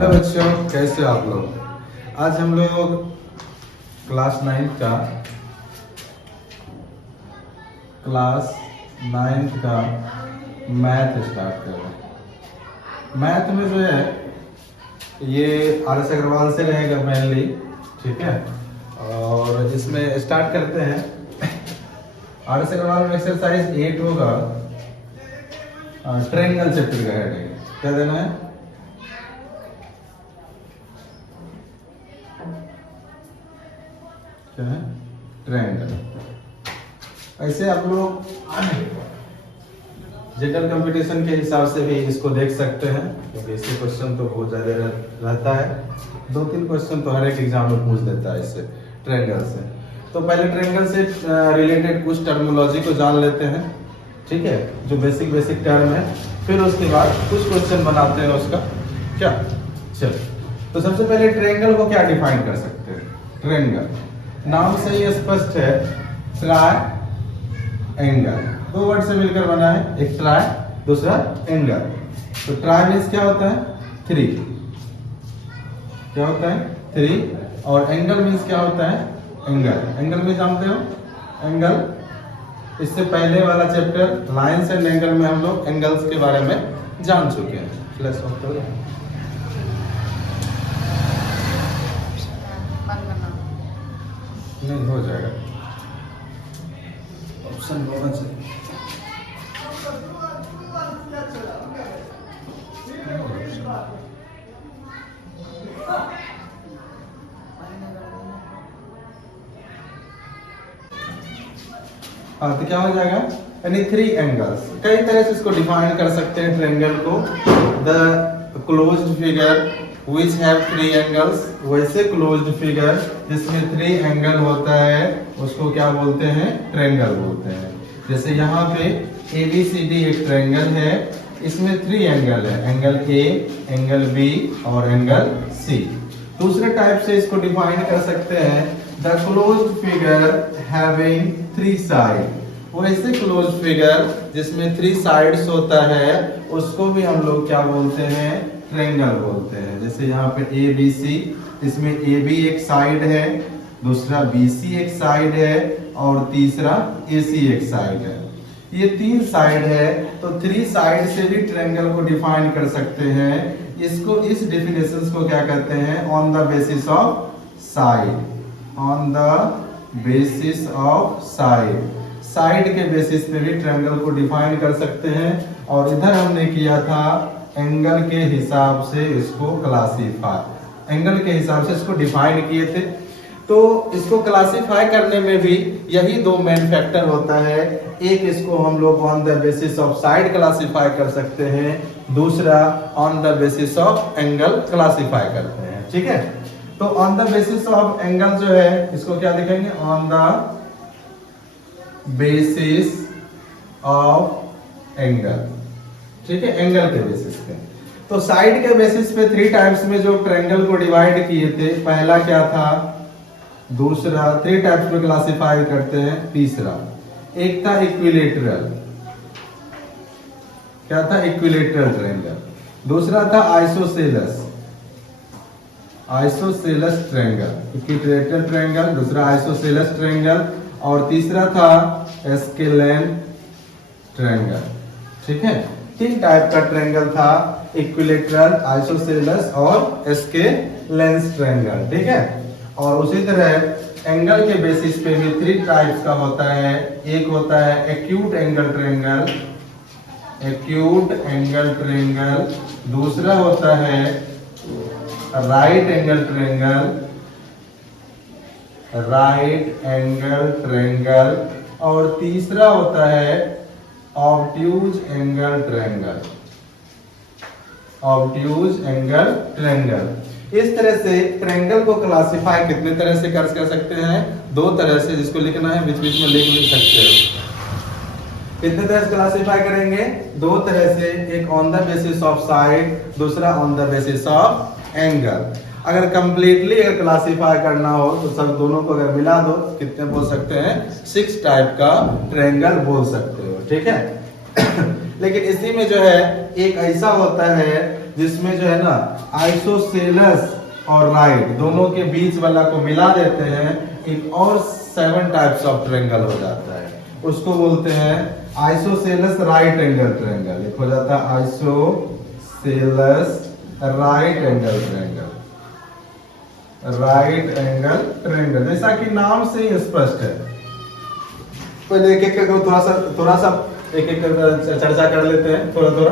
Hello बच्चों, कैसे हो आप लोग। आज हम लोग क्लास नाइन्थ का मैथ स्टार्ट कर रहे हैं। मैथ में जो है ये RS अग्रवाल से रहेगा मेनली, ठीक है। और इसमें स्टार्ट करते हैं। RS अग्रवाल में एक्सरसाइज 8 होगा, ट्रायंगल चैप्टर का हेडिंग क्या देना है। क्या है? ट्रायंगल। ऐसे आप लोग जनरल कंपटीशन के हिसाब से भी इसको देख सकते हैं, क्योंकि इससे क्वेश्चन तो बहुत ज्यादा रहता है। 2-3 क्वेश्चन तो हर एक एग्जाम में पूछ देता है इससे, ट्रायंगल से। तो पहले ट्रायंगल से रिलेटेड कुछ टर्मिनोलॉजी को जान लेते हैं, ठीक है, जो बेसिक टर्म है। फिर उसके बाद कुछ क्वेश्चन बनाते हैं उसका। क्या चल, तो सबसे पहले ट्रायंगल को क्या डिफाइन कर सकते हैं। ट्रायंगल नाम से ही स्पष्ट है, ट्राई एंगल, 2 वर्ड से मिलकर बना है, एक ट्राई दूसरा एंगल। तो ट्राई मीन्स क्या होता है 3, क्या होता है 3, और एंगल मीन्स क्या होता है एंगल। एंगल में जानते हो एंगल, इससे पहले वाला चैप्टर लाइन्स एंड एंगल में हम लोग एंगल्स के बारे में जान चुके हैं। फ्लैश ऑफ करो, नहीं हो जाएगा, ऑप्शन होना चाहिए। हाँ, तो क्या हो जाएगा, यानी 3 एंगल्स। कई तरह से इसको डिफाइन कर सकते हैं ट्रायंगल को। The closed figure which have 3 angles, वैसे क्लोज्ड फिगर जिसमें 3 एंगल होता है उसको क्या बोलते हैं, ट्रायंगल बोलते हैं। जैसे यहाँ पे ABCD एक ट्रायंगल है, इसमें 3 एंगल है, एंगल A, एंगल B और एंगल C। दूसरे टाइप से इसको डिफाइन कर सकते हैं, the closed figure having 3 side, वैसे क्लोज्ड फिगर जिसमें 3 साइड्स होता है उसको भी हम लोग क्या बोलते हैं, ट्रायंगल बोलते हैं। जैसे यहाँ पे ABC, इसमें AB एक साइड है, दूसरा BC एक साइड है और तीसरा AC एक साइड है। ये 3 साइड है, तो 3 साइड से भी ट्रायंगल को डिफाइन कर सकते हैं। इसको, इस डेफिनेशंस को क्या कहते हैं, on the basis of side, on the basis of side, side के बेसिस पे भी ट्रायंगल को डिफाइन कर सकते हैं। और इधर हमने किया था एंगल के हिसाब से इसको क्लासीफाई, एंगल के हिसाब से इसको डिफाइन किए थे। तो इसको क्लासीफाई करने में भी यही 2 मेन फैक्टर होता है। एक, इसको हम लोग on the basis of side classify कर सकते हैं, दूसरा on the basis of angle classify करते हैं, ठीक है। तो on the basis of angle जो है, इसको क्या लिखेंगे, on the basis of angle, ठीक है, एंगल के बेसिस पे। तो साइड के बेसिस पे 3 टाइप्स में जो ट्रायंगल को डिवाइड किए थे, पहला क्या था, दूसरा, 3 टाइप्स में क्लासिफाई करते हैं, तीसरा एक था इक्विलेटरल, क्या था, इक्विलेटरल ट्रायंगल, दूसरा था isosceles, isosceles triangle, equilateral triangle, दूसरा आइसोसेलस ट्रायंगल, और तीसरा था एस्केलेन ट्रायंगल, ठीक है। 3 टाइप का ट्रायंगल था, इक्विलेटरल, आइसोसेलस और एस्केलेन ट्रायंगल, ठीक है। और उसी तरह एंगल के बेसिस पे भी 3 टाइप्स का होता है। एक होता है acute angle triangle, acute angle triangle, दूसरा होता है right angle triangle, right angle triangle, और तीसरा होता है obtuse angle triangle, obtuse angle triangle. इस तरह से ट्रायंगल को क्लासिफाई कितने तरह से कर सकते हैं, 2 तरह से, जिसको लिखना है बीच बीच में लिख भी सकते हो। कितने तरह से क्लासिफाई करेंगे, 2 तरह से, एक on the basis of side, दूसरा on the basis of angle. अगर कंप्लीटली अगर क्लासिफाई करना हो तो सब दोनों को अगर मिला दो, कितने बोल सकते हैं, 6 टाइप का ट्रायंगल बोल सकते हो, ठीक है। लेकिन इसी में जो है एक ऐसा होता है जिसमें जो है ना आइसोसेलेस और राइट दोनों के बीच वाला को मिला देते हैं, एक और 7 टाइप्स ऑफ ट्रायंगल हो जाता है, उसको बोलते हैं आइसोसेलेस राइट एंगल ट्रायंगल। एक हो जाता है isosceles right angle triangle, right angle triangle, जैसा कि नाम से ही स्पष्ट है। पहले एक एक करके थोड़ा सा एक एक करके चर्चा कर लेते हैं थोड़ा थोड़ा।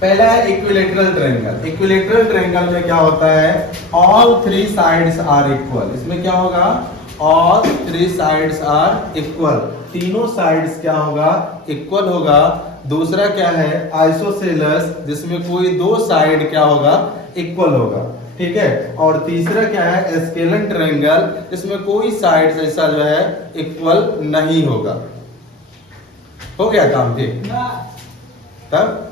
पहला है इक्विलेटरल ट्रायंगल। इक्विलेटरल ट्रायंगल में क्या होता है, ऑल 3 साइड्स आर इक्वल। इसमें क्या होगा, ऑल 3 साइड्स आर इक्वल, तीनों साइड्स क्या होगा, इक्वल होगा। दूसरा क्या है, आइसोसेलेस, जिसमें कोई 2 साइड क्या होगा, इक्वल होगा, ठीक है। और तीसरा क्या है, स्केलन ट्रायंगल, जिसमें कोई साइड ऐसा जो है इक्वल नहीं होगा। हो गया काम, ठीक। तब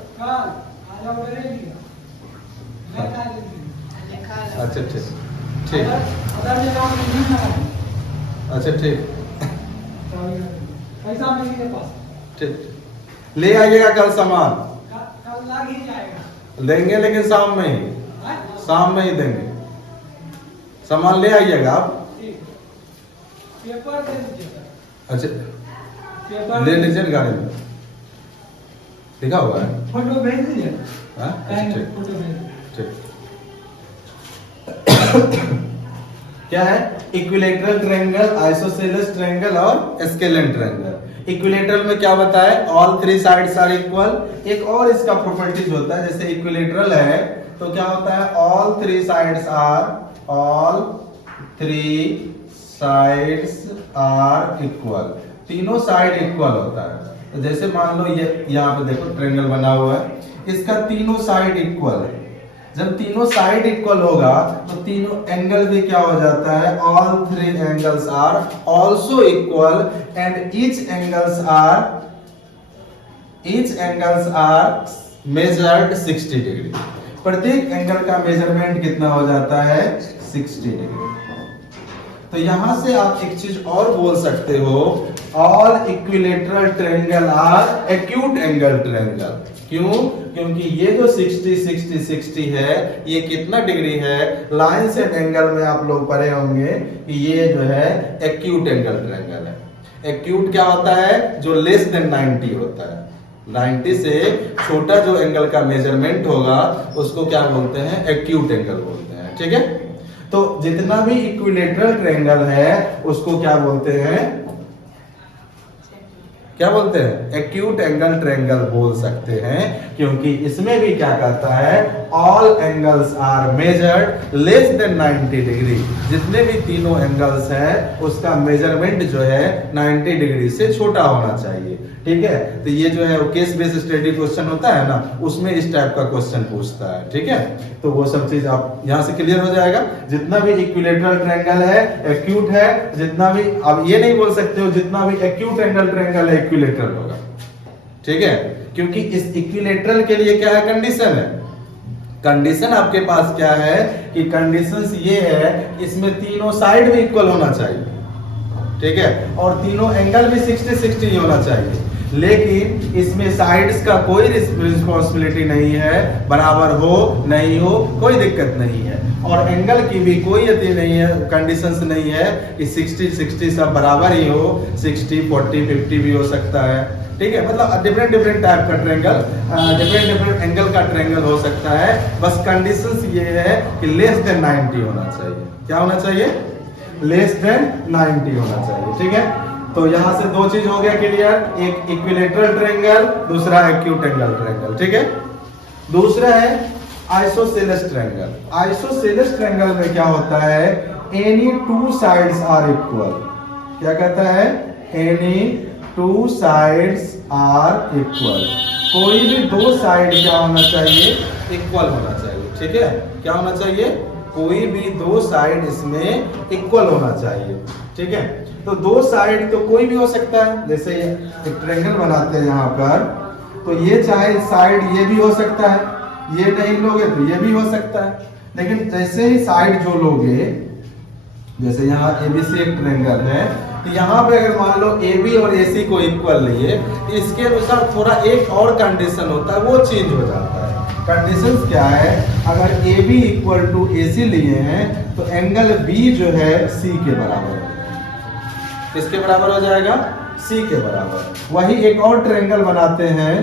अच्छा ठीक ठीक, अच्छा ठीक ठीक, ले आइएगा कल सामान, देंगे लेकिन शाम में ही, शाम में ही देंगे सामान, ले आइएगा आप। अच्छा ले लीजिए गाड़ी में, लिखा हुआ है, फोटो भेज दीजिए। ठीक। क्या है, इक्विलेटरल ट्रायंगल, आइसोसेलेस ट्रायंगल और स्केलन ट्रायंगल। इक्विलेटरल में क्या बताया, ऑल 3 साइड्स आर इक्वल। एक और इसका प्रॉपर्टीज होता है, जैसे इक्विलेटरल है तो क्या होता है, ऑल 3 साइड्स आर इक्वल, तीनों साइड इक्वल होता है। तो जैसे मान लो ये यहाँ पे देखो ट्रायंगल बना हुआ है, इसका तीनों साइड इक्वल है। जब तीनों साइड इक्वल होगा तो तीनों एंगल भी क्या हो जाता है, all 3 angles are also equal and each angles are measured 60 degree. प्रत्येक एंगल का मेजरमेंट कितना हो जाता है, 60 डिग्री। तो यहां से आप एक चीज और बोल सकते हो, all equilateral triangle are acute angle triangle. क्यों, क्योंकि ये जो 60 है, ये कितना डिग्री है, लाइन सेट एंगल में आप लोग पढ़े होंगे कि ये जो है एक्यूट एंगल ट्रायंगल है। एक्यूट क्या होता है, जो लेस देन 90 होता है, 90 से छोटा जो एंगल का मेजरमेंट होगा उसको क्या बोलते हैं, एक्यूट एंगल बोलते हैं, ठीक है। तो जितना भी इक्विलेटरल ट्रायंगल है उसको क्या बोलते हैं, क्या बोलते हैं, एक्यूट एंगल ट्रायंगल बोल सकते हैं, क्योंकि इसमें भी क्या कहता है, all angles are measured less than 90 degree. जितने भी तीनों एंगल्स हैं उसका मेजरमेंट जो है 90 डिग्री से छोटा होना चाहिए, ठीक है। तो ये जो है केस बेस्ड स्टडी क्वेश्चन होता है ना, उसमें इस टाइप का क्वेश्चन पूछता है, ठीक है। तो वो सब चीज आप यहां से क्लियर हो जाएगा। जितना भी इक्विलेटरल ट्रायंगल है एक्यूट है, जितना भी, अब ये नहीं बोल सकते हो जितना भी एक्यूट एंगल ट्रायंगल है इक्विलेटरल होगा, ठीक है। क्योंकि इस इक्विलेटरल के लिए क्या है, कंडीशन है। कंडीशन आपके पास क्या है कि कंडीशंस ये है, इसमें तीनों साइड भी इक्वल होना चाहिए, ठीक है, और तीनों एंगल भी 60 होना चाहिए। लेकिन इसमें साइड्स का कोई रिस्पांसिबिलिटी नहीं है, बराबर हो नहीं हो कोई दिक्कत नहीं है, और एंगल की भी कोई अति नहीं है, कंडीशंस नहीं है कि 60 सब बराबर ही हो, 60 40 50 भी हो सकता है, ठीक है। मतलब डिफरेंट टाइप का ट्रायंगल, डिफरेंट एंगल का ट्रायंगल हो सकता है। बस कंडीशंस ये है कि लेस देन 90 होना चाहिए। क्या होना चाहिए, लेस देन 90 होना चाहिए, ठीक है। तो यहां से 2 चीज हो गया क्लियर, एक इक्विलेटरल ट्रायंगल, दूसरा एक्यूट एंगल ट्रायंगल, ठीक है। दूसरा है आइसोसेलेस ट्रायंगल। आइसोसेलेस ट्रायंगल में क्या होता है, एनी 2 साइड्स आर इक्वल। क्या कहता है, एनी 2 साइड्स आर इक्वल। कोई भी 2 साइड क्या होना चाहिए, इक्वल होना चाहिए, ठीक है। क्या होना चाहिए, कोई भी 2 साइड इसमें इक्वल होना चाहिए, ठीक है। तो 2 साइड तो कोई भी हो सकता है, जैसे एक ट्रायंगल बनाते हैं यहाँ पर, तो ये चाहे साइड ये भी हो सकता है, ये नहीं लोगे तो ये भी हो सकता है। लेकिन जैसे ही साइड जो लोगे, जैसे यहाँ ABC एक ट्रायंगल है, तो यहाँ पे अगर मान लो AB और AC को इक्वल लिए, इसके अनुसार थोड़ा एक और कंडीशन होता है, वो चेंज हो जाता है। कंडीशंस क्या है, अगर ए बी इक्वल टू ए सी लिए हैं तो एंगल बी जो है सी के बराबर है। किसके बराबर हो जाएगा? सी के बराबर। वही एक और ट्रायंगल बनाते हैं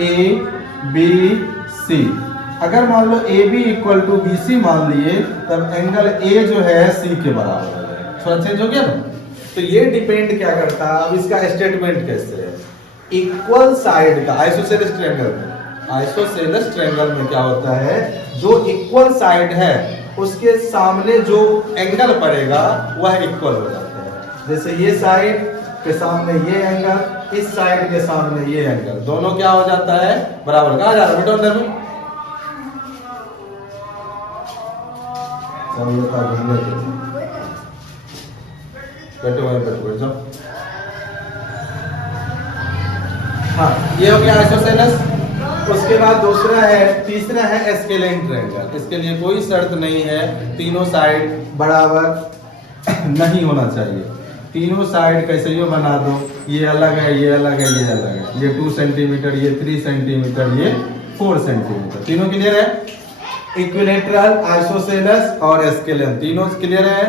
ए बी सी। अगर मान लो A B equal to B C मान लिए, तब एंगल ए जो है सी के बराबर हो जाएगा। थोड़ा चेंज हो गया ना? तो ये डिपेंड क्या करता है, अब इसका स्टेटमेंट कैसे है। इक्वल साइड का आइसोसेलेस ट्रायंगल में, आइसोसेलेस ट्रायंगल में क्या होता है, जो इक्वल साइड है उसके सामने जो एंगल पड़ेगा वह इक्वल हो जाता है। जैसे ये साइड के सामने ये एंगल, इस साइड के सामने ये एंगल, दोनों क्या हो जाता है? बराबर। कहा जा रहा है बेटा अंदर में? बैठो वहीं बैठ जाओ। हाँ, ये हो गया आइसोसेलेस। उसके बाद दूसरा है, तीसरा है एस्केलेन ट्रायंगल। इसके लिए कोई शर्त नहीं है, तीनों साइड बराबर नहीं होना चाहिए। तीनों साइड कैसे यो बना दो, ये अलग है, ये अलग है, ये अलग है, ये 2 सेंटीमीटर, ये 3 सेंटीमीटर, ये 4 सेंटीमीटर। तीनों क्लियर है? इक्विलेटरल, आइसोसेलेस और एस्केलेन तीनों क्लियर है?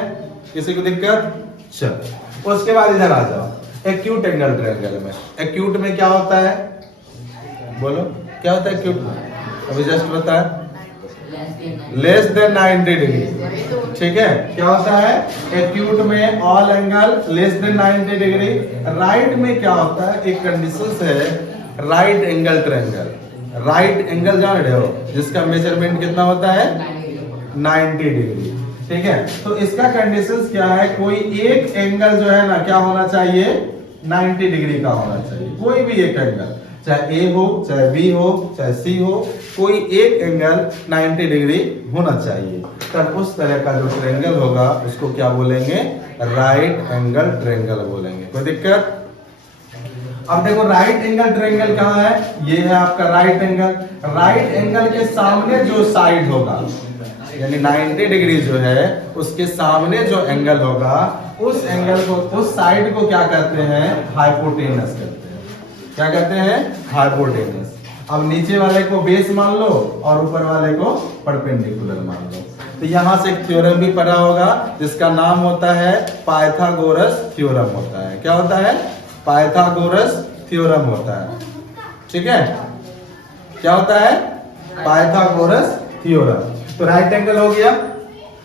किसी को दिक्कत? चल, उसके बाद इधर आ जाओ एक्यूट एंगल ट्रायंगल में। एक्यूट में क्या होता है? बोलो क्या होता है एक्यूट में? अभी जस्ट बताया, लेस देन 90 डिग्री। ठीक है, क्या होता है एक्यूट में? All angle less than 90 degree. Right में क्या होता है? एक कंडीशन है right angle triangle. Right angle जान रहे हो, जिसका मेजरमेंट कितना होता है? 90 डिग्री। ठीक है, तो इसका कंडीशंस क्या है? कोई एक एंगल जो है ना क्या होना चाहिए? 90 डिग्री का होना चाहिए। कोई भी एक एंगल, चाहे ए हो, चाहे बी हो, चाहे सी हो, कोई एक एंगल 90 डिग्री होना चाहिए। तब उस तरह का जो ट्रायंगल होगा उसको क्या बोलेंगे? राइट एंगल ट्रायंगल बोलेंगे। कोई दिक्कत? अब देखो राइट एंगल ट्रायंगल कहाँ है? ये है आपका राइट एंगल। राइट एंगल के सामने जो साइड होगा, यानी 90 डिग्री जो है उसके सामने जो एंगल होगा, उस एंगल को, उस साइड को क्या कहते हैं? हाइपोटेनस कहते हैं। क्या कहते हैं? हाइपोटेनस। अब नीचे वाले को बेस मान लो और ऊपर वाले को परपेंडिकुलर मान लो। तो यहां से एक थ्योरम भी पढ़ा होगा जिसका नाम होता है पाइथागोरस थ्योरम होता है। क्या होता है? पाइथागोरस थ्योरम होता है। ठीक है, क्या होता है? Pythagoras theorem. तो राइट एंगल हो गया।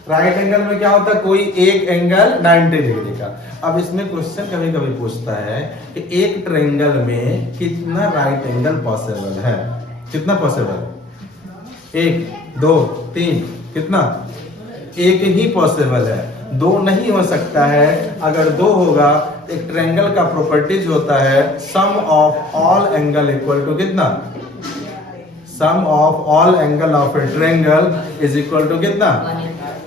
राइट एंगल में क्या होता है? कोई एक एंगल 90 डिग्री का। अब इसमें क्वेश्चन कभी कभी पूछता है कि एक ट्रायंगल में कितना राइट एंगल पॉसिबल है? कितना पॉसिबल? 1 2 3, कितना? एक ही पॉसिबल है, 2 नहीं हो सकता है। अगर 2 होगा, एक ट्रायंगल का प्रॉपर्टीज होता है sum of all angle equal to कितना? Sum of all angle of a triangle is equal to कितना?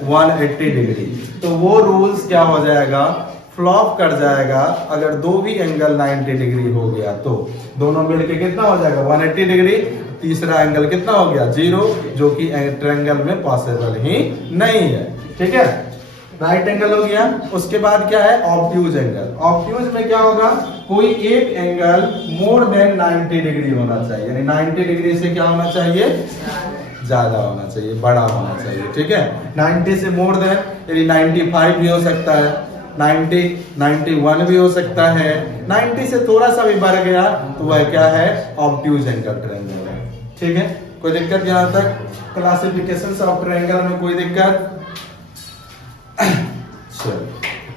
180 डिग्री। तो वो रूल्स क्या हो जाएगा? फ्लॉप कर जाएगा। अगर 2 भी एंगल 90 डिग्री हो गया तो दोनों मिलके कितना हो जाएगा? 180 डिग्री। तीसरा एंगल कितना हो गया? 0, जो कि ट्रायंगल में पॉसिबल ही नहीं है। ठीक है, राइट एंगल हो गया। उसके बाद क्या है? Obtuse angle. ऑब्ट्यूज में क्या होगा? कोई एक एंगल मोर देन 90 डिग्री होना चाहिए, यानी 90 डिग्री से क्या होना चाहिए? ज्यादा होना चाहिए, बड़ा होना चाहिए। ठीक है, 90 से मोर देन, यानी 95 भी हो सकता है, 90 91 भी हो सकता है। 90 से थोड़ा सा भी बढ़ गया तो वह क्या है? ऑब्ट्यूज एंगल ट्रायंगल है। ठीक है, कोई दिक्कत? यहां तक क्लासिफिकेशन ऑफ ट्रायंगल में कोई दिक्कत?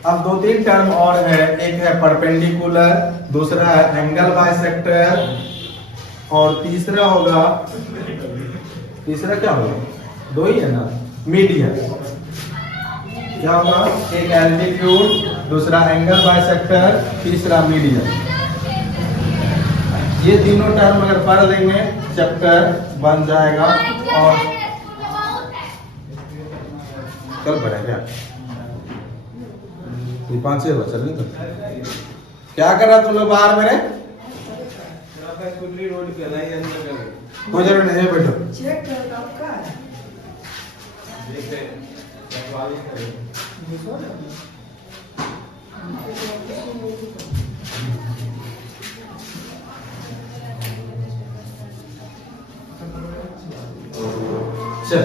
अब 2-3 टर्म और है। एक है परपेंडिकुलर, दूसरा है एंगल बाइसेक्टर, और तीसरा होगा, तीसरा क्या होगा? 2 ही है ना, मीडियन। क्या होगा? एक एल्टीट्यूड, दूसरा एंगल बाइसेक्टर, तीसरा मीडियन। ये तीनों टर्म अगर पढ़ लेंगे चैप्टर बन जाएगा। और कल पढ़ेगा 5 चल नहीं तो क्या कर रहा तुम लोग बाहर मेरे? कोई जरूरत नहीं है, बैठो। चल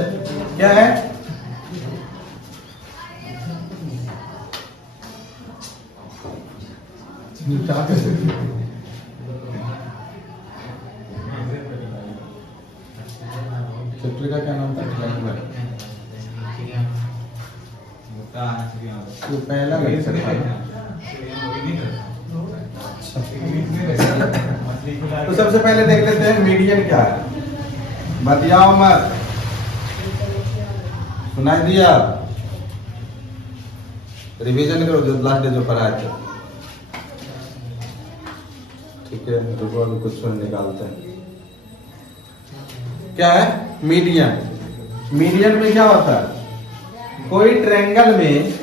क्या है? चैप्टर का क्या नाम था? ट्रायंगल। तो पहला लेक्चर था। तो सबसे पहले देख लेते हैं मीडियन क्या है। बतियाओ मत, सुनाई दिया? रिवीजन करो जो लास्ट डे जो पढ़ाए थे। ठीक है, रुको अभी कुछ निकालते हैं। क्या है मीडियन? मीडियन में क्या होता है? कोई ट्रायंगल में,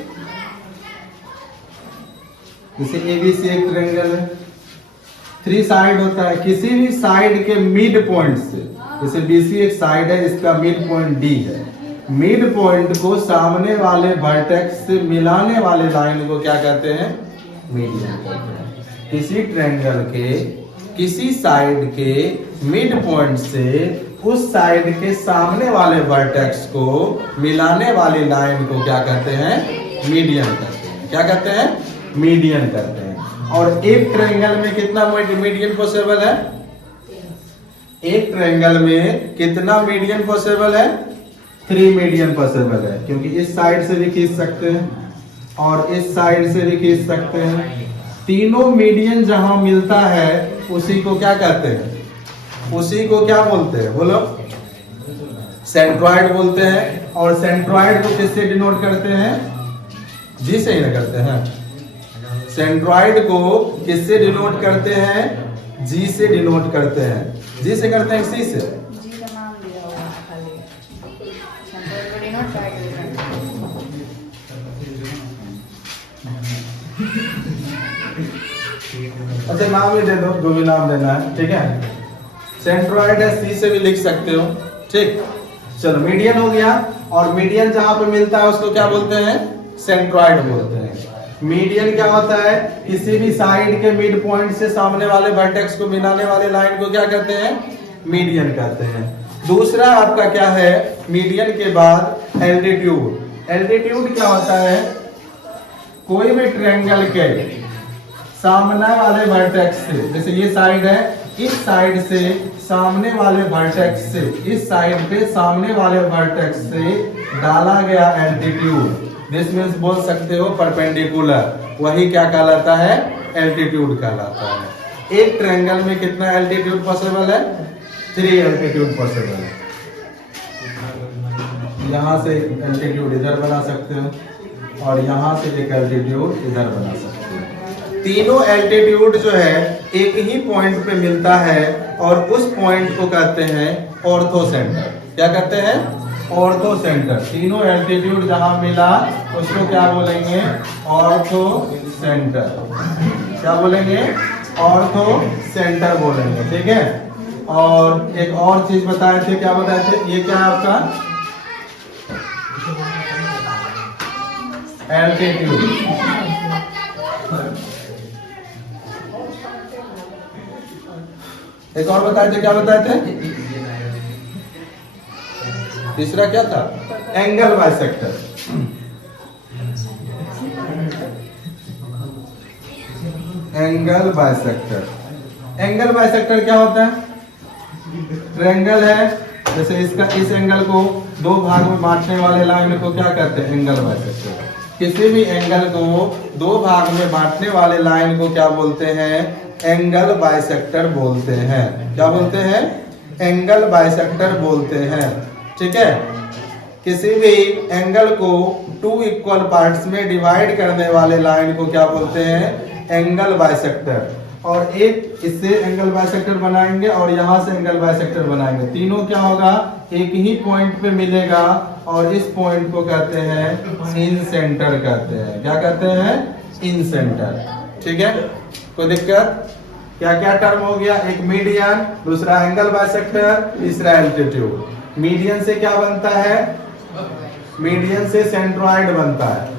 जैसे एबीसी एक ट्रायंगल है, 3 साइड होता है। किसी भी साइड के मिड पॉइंट से, जैसे बीसी एक साइड है, इसका मिड पॉइंट डी है, मिड पॉइंट को सामने वाले वर्टेक्स से मिलाने वाले लाइन को क्या कहते हैं? मीडियन कहते हैं। किसी ट्रायंगल के किसी साइड के मिड पॉइंट से उस साइड के सामने वाले वर्टेक्स को मिलाने वाली लाइन को क्या कहते हैं? मीडियन कहते हैं। क्या कहते हैं? मीडियन कहते हैं। और एक ट्रायंगल में कितना मीडियन पॉसिबल है? एक ट्रायंगल में कितना मीडियन पॉसिबल है? 3 मीडियन पॉसिबल है, क्योंकि इस साइड से भी खींच सकते हैं और इस साइड से भी खींच सकते हैं। तीनों मीडियन जहां मिलता है उसी को क्या कहते हैं? उसी को क्या बोलते हैं? बोलो। सेंट्रॉइड बोलते हैं। और सेंट्रॉइड को किससे डिनोट करते हैं? जी से ही ना करते हैं। सेंट्रॉइड को किससे डिनोट करते हैं? जी से डिनोट करते हैं। जी से करते हैं, सी से? जी का नाम दिया हुआ है खाली, सेंट्रल को डिनोट करते हैं। अच्छा नाम ही दे दो, जो भी नाम देना है। ठीक है, सेंट्रॉइड है, सी से भी लिख सकते हो। ठीक, चलो मीडियन हो गया। और मीडियन जहां पे मिलता है उसको क्या बोलते हैं? सेंट्रॉइड बोलते हैं। मीडियन क्या होता है? किसी भी साइड के मिड पॉइंट से सामने वाले वर्टेक्स को मिलाने वाले लाइन को क्या कहते हैं? मीडियन कहते हैं। दूसरा आपका क्या है मीडियन के बाद? एल्टीट्यूड। एल्टीट्यूड क्या होता है? कोई भी ट्रायंगल के सामने वाले वर्टेक्स से, जैसे ये साइड है, इस साइड से सामने वाले वर्टेक्स से, इस साइड पे सामने वाले वर्टेक्स से डाला गया एल्टीट्यूड, दिस मीन्स बोल सकते हो परपेंडिकुलर, वही क्या कहलाता है? एल्टीट्यूड कहलाता है। एक ट्रायंगल में कितना एल्टीट्यूड पॉसिबल है? 3 एल्टीट्यूड पॉसिबल है। यहाँ से एल्टीट्यूड इधर बना सकते हो और यहाँ से एक एल्टीट्यूड इधर बना सकते हो। तीनों एल्टीट्यूड जो है एक ही पॉइंट पे मिलता है और उस पॉइंट को कहते हैं ऑर्थो सेंटर। क्या कहते हैं? Ortho centre. तीनों एल्टीट्यूड जहां मिला उसको क्या बोलेंगे? Ortho centre. क्या बोलेंगे? ऑर्थो सेंटर बोलेंगे। ठीक है, और एक और चीज बताए थे, क्या बताए थे? ये क्या है आपका? एल्टीट्यूड। एक और बताए थे, क्या बताए थे? तीसरा क्या था? Angle bisector. Angle bisector. Angle bisector क्या होता है? ट्रायंगल है, जैसे इसका इस एंगल को 2 भाग में बांटने वाले लाइन को क्या कहते हैं? Angle bisector. किसी भी एंगल को 2 भाग में बांटने वाले लाइन को क्या बोलते हैं? एंगल बाइसेक्टर बोलते हैं। क्या बोलते हैं? एंगल बाइसेक्टर बोलते हैं। ठीक है, किसी भी एंगल को 2 इक्वल पार्ट्स में डिवाइड करने वाले लाइन को क्या बोलते हैं? Angle bisector. और एक इससे एंगल बाइसेक्टर बनाएंगे और यहाँ से एंगल बाइसेक्टर बनाएंगे। तीनों क्या होगा? एक ही पॉइंट पे मिलेगा और इस पॉइंट को कहते हैं इन सेंटर कहते हैं। क्या कहते हैं? इन सेंटर। ठीक है, कोई दिक्कत? क्या क्या टर्म हो गया? एक मीडियन, दूसरा एंगल बाइसेक्टर, तीसरा एल्टीट्यूड। मीडियन से क्या बनता है? मीडियन से सेंट्रॉइड बनता है।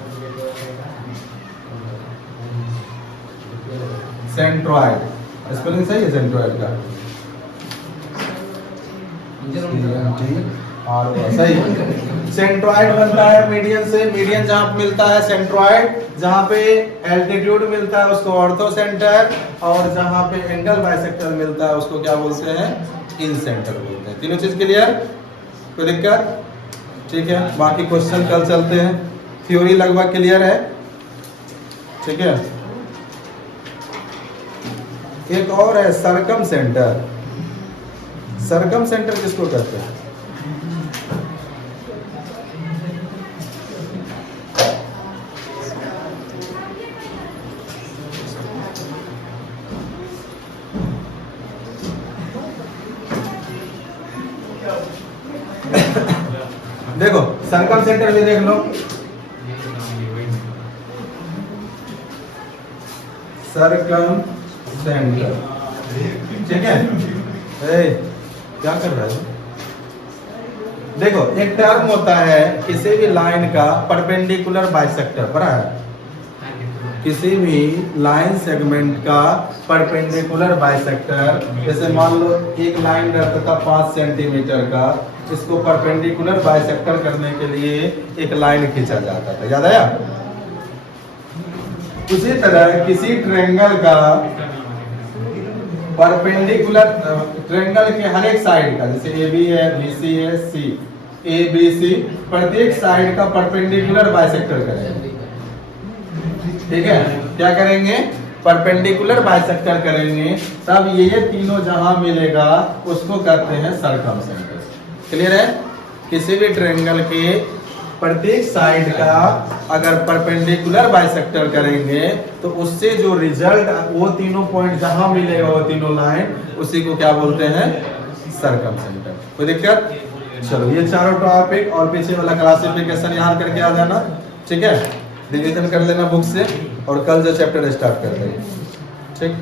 सेंट्रॉइड स्पेलिंग सही है सेंट्रॉइड का? सही। सेंट्रॉइड बनता है मीडियन से, मीडियन जहाँ पे मिलता है सेंट्रॉइड, जहाँ पे एल्टीट्यूड मिलता है उसको ऑर्थो सेंटर, और जहाँ पे एंगल बाइसेक्टर मिलता है उसको क्या बोलते हैं, इन सेंटर बोलते हैं। तीनों चीज क्लियर, कोई दिक्कत? ठीक है, बाकी क्वेश्चन कल चलते हैं। थ्योरी लगभग क्लियर है, ठीक है। एक और है सरकम सेंटर। सरकम सेंटर किसको कहते हैं? देखो सरकम सेंटर में देख लो, सरकम सेंटर, ठीक है। क्या कर रहा है? देखो एक टर्म होता है किसी भी लाइन का परपेंडिकुलर बाइसेक्टर, पढ़ा है? किसी भी लाइन सेगमेंट का परपेंडिकुलर बाइसेक्टर, जैसे मान लो एक लाइन रहता था 5 सेंटीमीटर का, इसको परपेंडिकुलर बाइसेक्टर करने के लिए एक लाइन खींचा जाता था, याद आया? उसी तरह किसी ट्रायंगल का परपेंडिकुलर, ट्रायंगल के हर एक साइड का, जैसे ए बी है, बी सी है, सी, ए बी सी, प्रत्येक साइड का परपेंडिकुलर बाइसेक्टर करेंगे, ठीक है। क्या करेंगे? परपेंडिकुलर बाइसेक्टर करेंगे, तब ये तीनों जहां मिलेगा उसको कहते हैं सरकम सेंटर। क्लियर है? किसी भी ट्रायंगल के प्रत्येक साइड का अगर परपेंडिकुलर बाइसेक्टर करेंगे तो उससे जो रिजल्ट, वो तीनों पॉइंट जहां मिलेगा, वो तीनों लाइन, उसी को क्या बोलते हैं, सरकम सेंटर। कोई दिक्कत? चलो ये चारों टॉपिक और पीछे वाला क्लासिफिकेशन याद करके आ जाना, ठीक है। रिवीजन कर लेना बुक से, और कल जो चैप्टर स्टार्ट कर देंगे, ठीक।